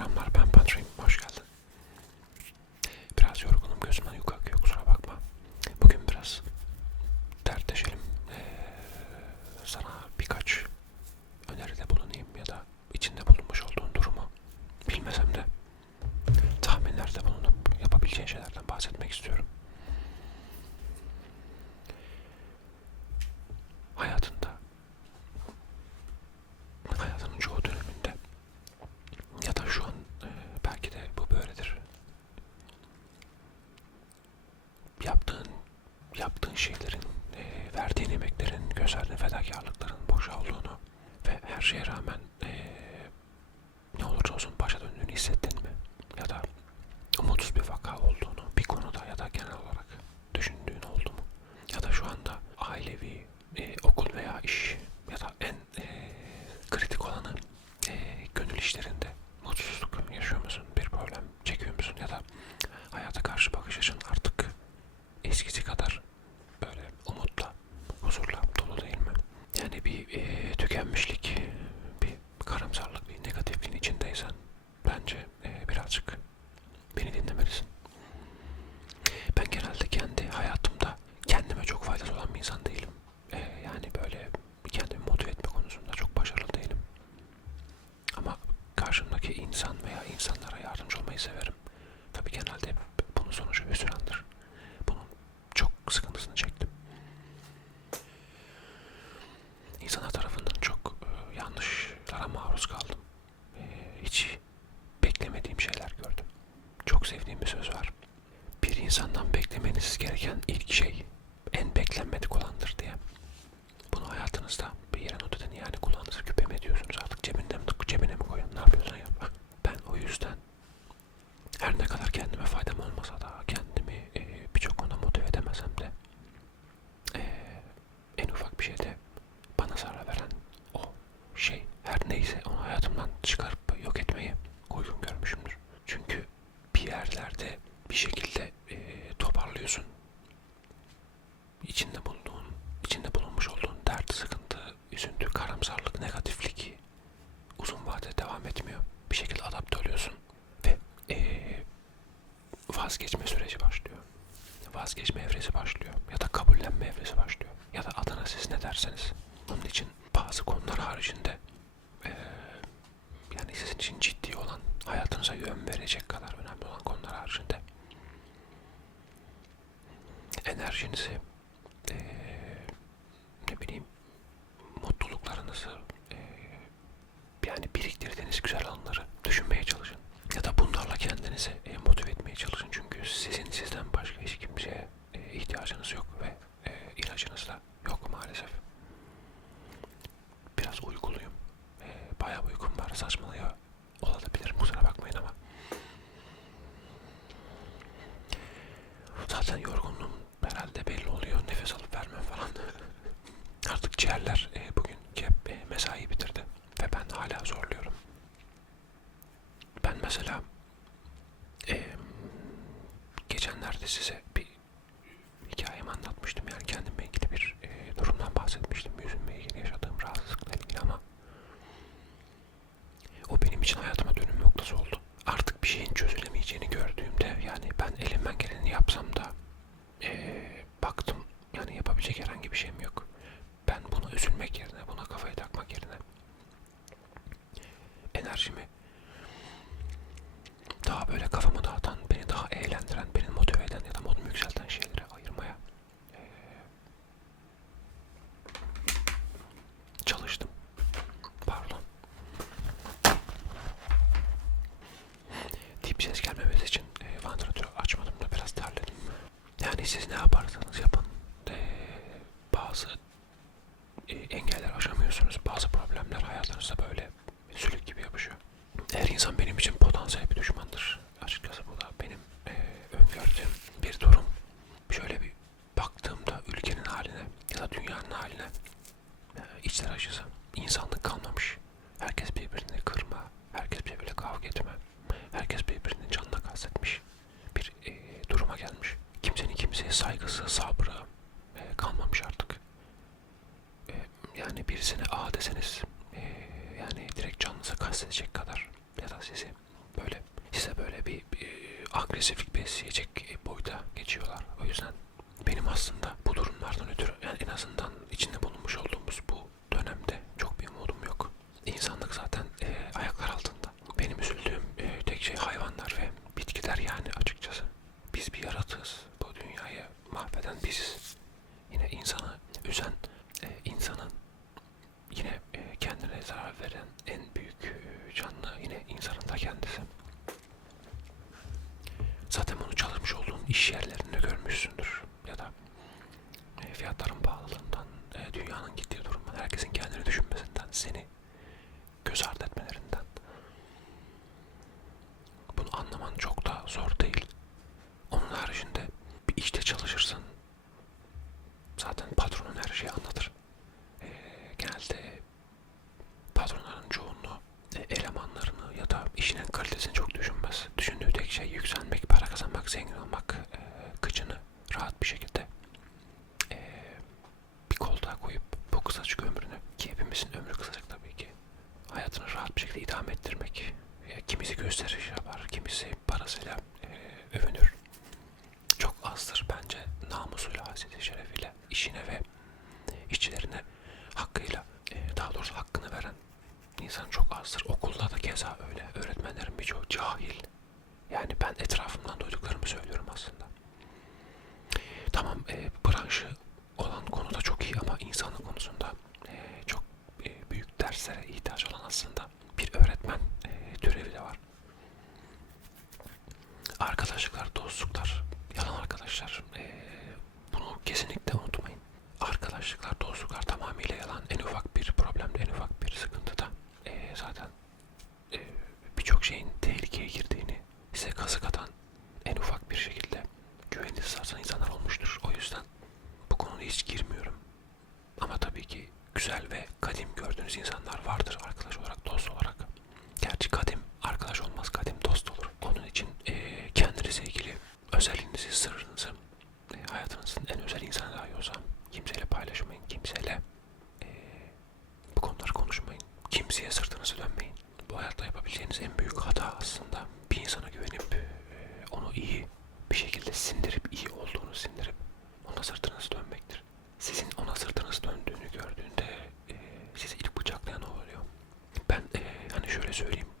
param var her şeye rağmen. вообще-то. enerjinizi mesela e, geçenlerde size bir hikayemi anlatmıştım yani kendimle ilgili bir e, durumdan bahsetmiştim yüzümle ilgili yaşadığım rahatsızlıkla ilgili ama o benim için hayatıma dönüm noktası oldu. Artık bir şeyin çözülemeyeceğini gördüğümde yani ben elimden geleni yapsam da e, baktım yani yapabilecek herhangi bir şeyim yok. birisine A deseniz e, yani direkt canınıza kastedecek kadar ya da sizi böyle size böyle bir, bir agresiflik besleyecek e, boyuta geçiyorlar. O yüzden benim aslında bu durumlardan ötürü yani en azından içinde bulunmuş olduğumuz bu öyle söyleyeyim.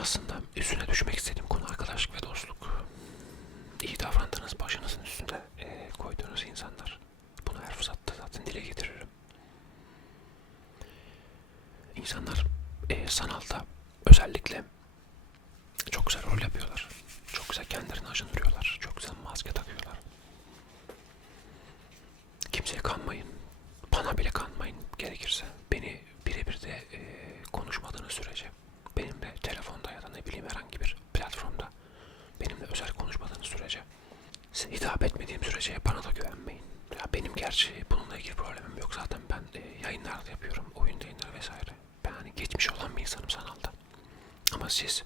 aslında üstüne düşmek istediğim konu arkadaşlık ve dostluk. İyi davrandığınız başınızın üstünde e, koyduğunuz insanlar. Bunu her fırsatta zaten dile getiririm. İnsanlar e, sanalda özellikle Gerçi bununla ilgili problemim yok zaten ben e, yayınlar yapıyorum, oyun yayınları vesaire. Ben hani geçmiş olan bir insanım sanalda. Ama siz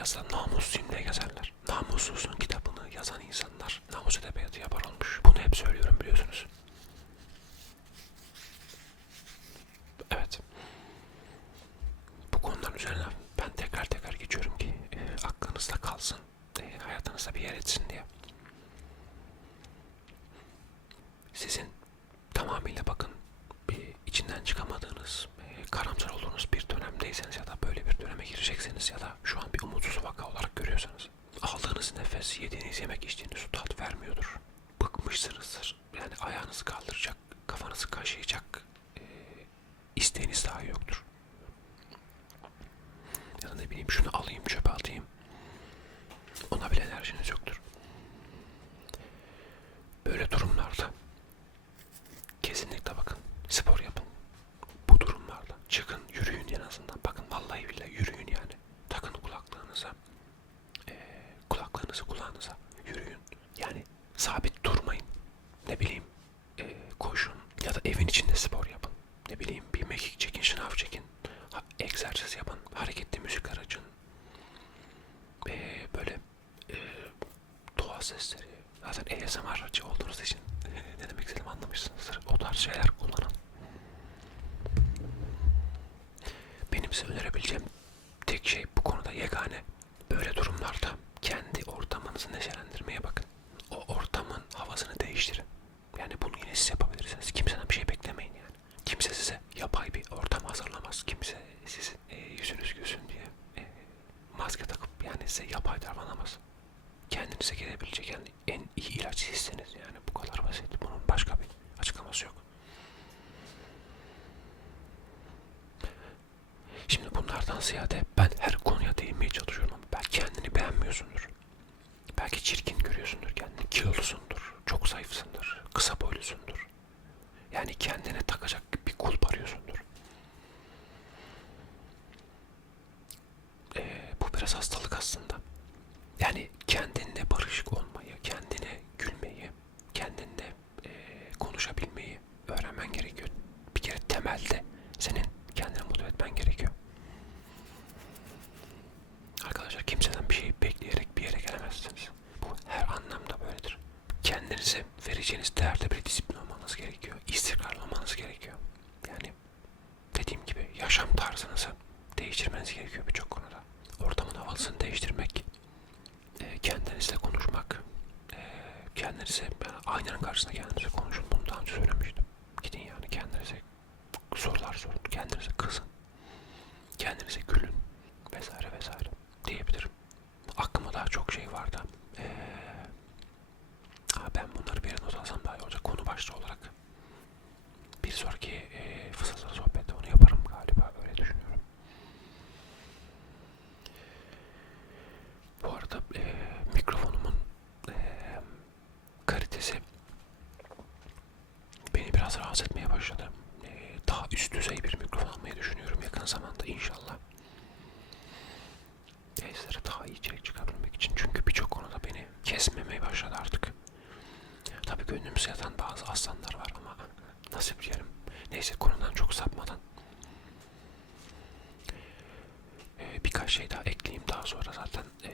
yazan namussuzum diye gezerler. Namussuzun kitabını yazan insanlar namus edebiyatı yapar olmuş. Bunu hep söylüyorum biliyorsunuz. Evet. Bu konudan üzerine ben tekrar tekrar geçiyorum ki e, aklınızda kalsın. E, hayatınızda bir yer etsin diye. size önerebileceğim tek şey bu konuda yegane. Böyle durumlarda kendi ortamınızı neşelendirmeye bakın. O ortamın havasını değiştirin. Yani bunu yine siz yapabilirsiniz. Kimseden bir şey beklemeyin yani. Kimse size yapay bir ortam hazırlamaz. Kimse sizin e, yüzünüz gülsün diye e, maske takıp yani size yapay Yani kendine takacak bir kulp arıyorsundur. kendinize, aynanın karşısında kendinize konuşun. Bunu daha önce söylemiştim. daha iyi içerik çıkarabilmek için. Çünkü birçok konuda beni kesmemeye başladı artık. Tabii gönlümüzü yatan bazı aslanlar var ama nasip diyelim. Neyse konudan çok sapmadan. Ee, birkaç şey daha ekleyeyim daha sonra zaten e,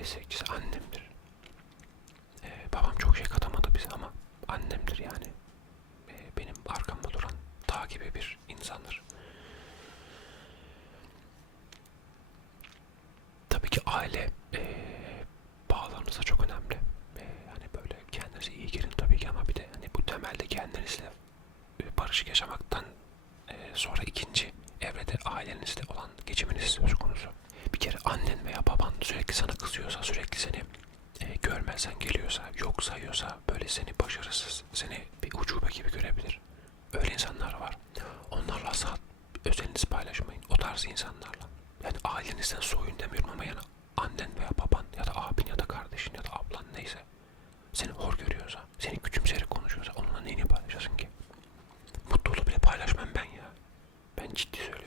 8, 8, bazı insanlarla. Yani ailenizden soyun demiyorum ama yani annen veya baban ya da abin ya da kardeşin ya da ablan neyse seni hor görüyorsa, seni küçümseyerek konuşuyorsa onunla neyini paylaşasın ki? Mutluluğu bile paylaşmam ben ya. Ben ciddi söylüyorum.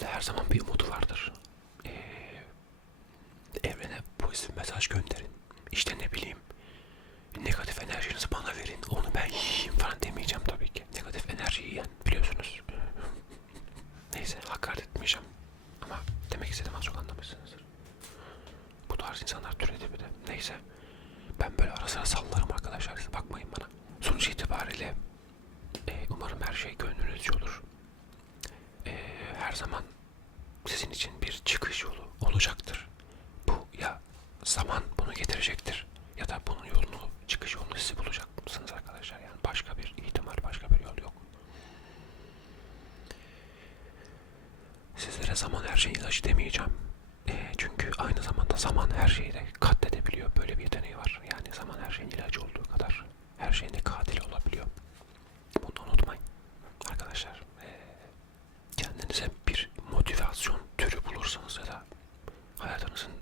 Bizde her zaman bir umut vardır. her şeyi ilaç demeyeceğim. E, çünkü aynı zamanda zaman her şeyi de katledebiliyor. Böyle bir yeteneği var. Yani zaman her şeyin ilacı olduğu kadar her şeyin de katili olabiliyor. Bunu unutmayın. Arkadaşlar e, kendinize bir motivasyon türü bulursanız ya da hayatınızın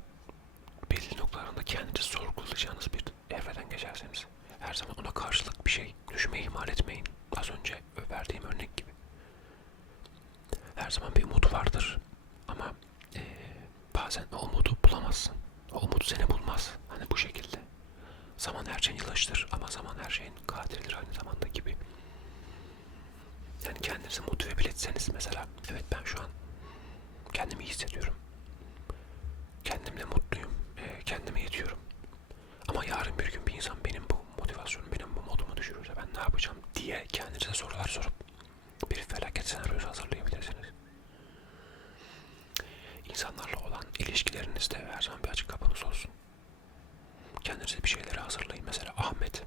belli noktalarında kendinizi sorgulayacağınız bir evreden geçerseniz her zaman ona karşılık bir şey düşme ihmal etmeyin. Her şey gerçeğin yılaştır ama zaman her şeyin katilidir aynı zamanda gibi. Yani kendinizi motive bile etseniz mesela. Evet ben şu an kendimi iyi hissediyorum. Kendimle mutluyum. E, kendime yetiyorum. Ama yarın bir gün bir insan benim bu motivasyonum, benim bu modumu düşürürse ben ne yapacağım diye kendinize sorular sorup bir felaket senaryosu hazırlayabilirsiniz. İnsanlarla olan ilişkilerinizde her zaman bir açık kapınız olsun. Kendinize bir şeyleri hazırlayın mesela Ahmet.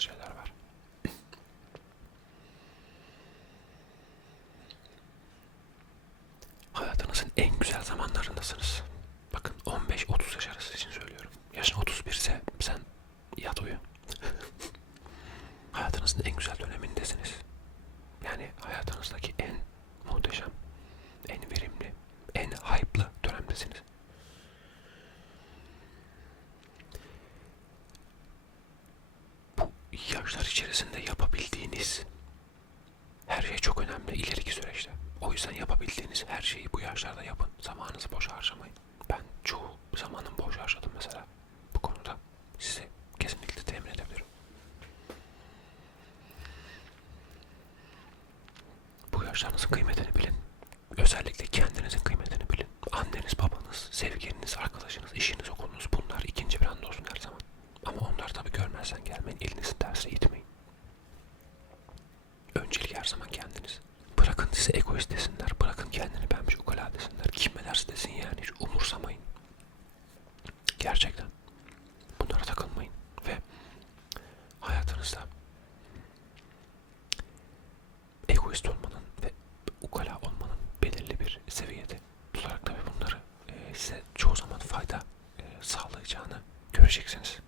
bazı şeyler var. Hayatınızın en güzel zamanlarındasınız. arkadaşlarınızın kıymetini bilin. Özellikle kendinizin kıymetini bilin. Anneniz, babanız, sevgiliniz, arkadaşınız, işiniz, okulunuz bunlar ikinci planda olsun her zaman. Ama onlar tabii görmezsen gelmeyin. Eline size çoğu zaman fayda sağlayacağını göreceksiniz.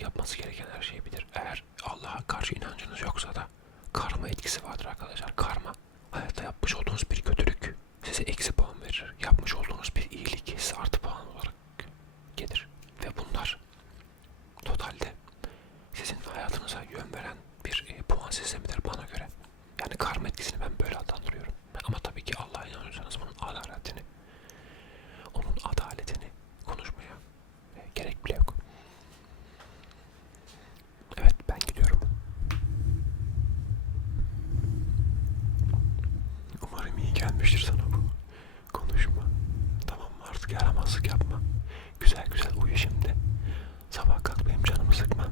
yapması gereken her şeyi bilir. Eğer Allah'a karşı inancınız yoksa da karma etkisi vardır arkadaşlar. Karma hayatta yapmış olduğunuz bir kötülük size eksi puan verir. Yapmış olduğunuz bir Saygısızlık yapma. Güzel güzel uyu şimdi. Sabah kalk benim canımı sıkma.